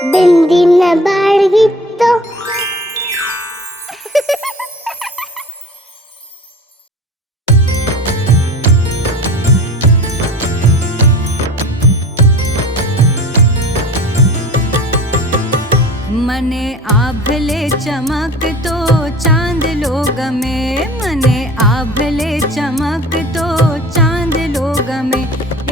બિંદીના બાળ ગીતો મને આભલે ચમકતો ચાંદલો ગમે, મને આભલે ચમકતો ચાંદલો ગમે.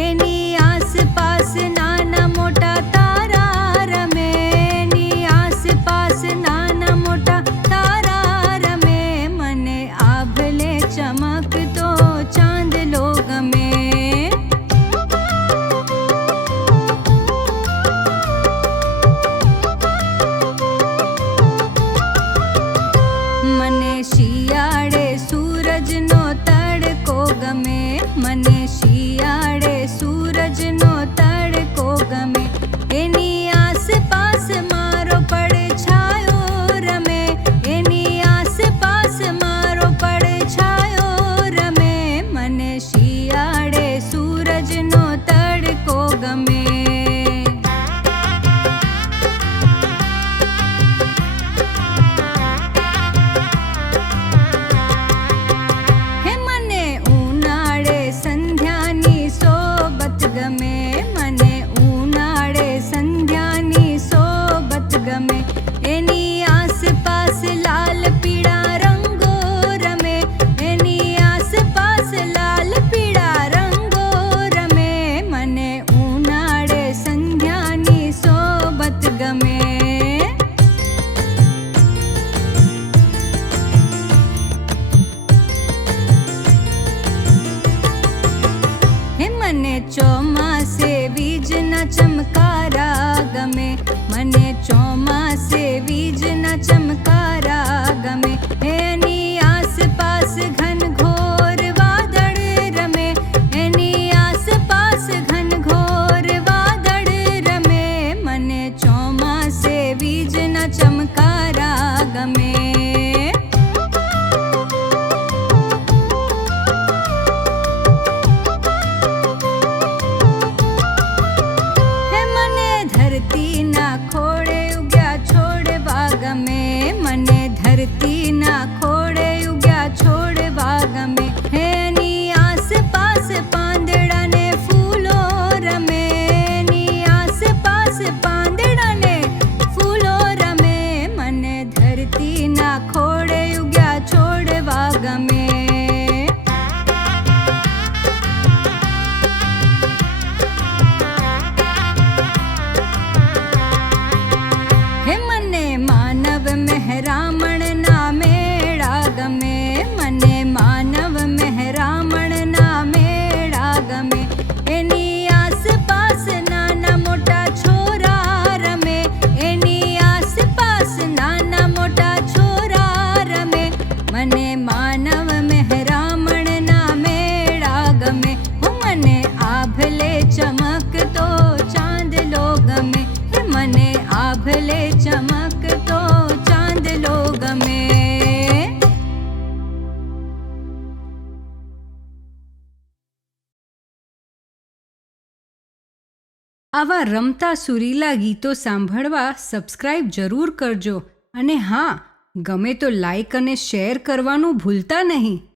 એની આસપાસ નાના મોટા તારા રમે, એની આસપાસ નાના મોટા તારા રમે. મને આભલે ચમકતો ચાંદલો ગમે. મને શિયાળે સૂરજનો તડકો ગમે, મને શિયાળે સૂરજનો તડકો ગમે. એની આસપાસ મારો પડછાયો રમે, એની આસપાસ મારો પડછાયો રમે. મને શિયાળે સૂરજનો તડકો ગમે. ગમે મને ઉનાળે સંધ્યાની સોબત ગમે. એની આસપાસ લાલ પીળા રંગો રમે, એની આસપાસ લાલ પીળા રંગો રમે. મને ઉનાળે સંધ્યાની સોબત ગમે. મને ચોમાસે વીજના ચમકારા ગમે, મને ચોમાસે વીજના ચમકારા ગમે. એની આસપાસ ઘનઘોર વાદળ રમે, એની આસપાસ ઘનઘોર વાદળ રમે. મને ચોમાસે વીજના ચમકારા ગમે. ધરતીના ખોળે ઉગ્યા છોડવા ગમે, મને ધરતીના ખોળે ઉગ્યા છોડવા ગમે. એની આસપાસ પાંદડા ને ફૂલો રમે, એની આસપાસ પાંદડા ને ફૂલો રમે. મને ધરતીના ખોળે ઉગ્યા છોડવા ગમે. માનવ મહેરામણના મેળા ગમે, મને માનવ મહેરામણના મેળા ગમે. એની આસપાસ નાના મોટા છોરા રમે, એની આસપાસ નાના મોટા છોરા રમે. મને માનવ મહેરામણના મેળા ગમે. મને આભલે ચમકતો ચાંદલો ગમે, મને આભલે ચમકતો ચાંદલો ગમે. આવા રમતા સુરીલા ગીતો સાંભળવા સબસ્ક્રાઇબ જરૂર કરજો. અને હા, ગમે તો લાઈક અને શેર કરવાનું ભૂલતા નહીં.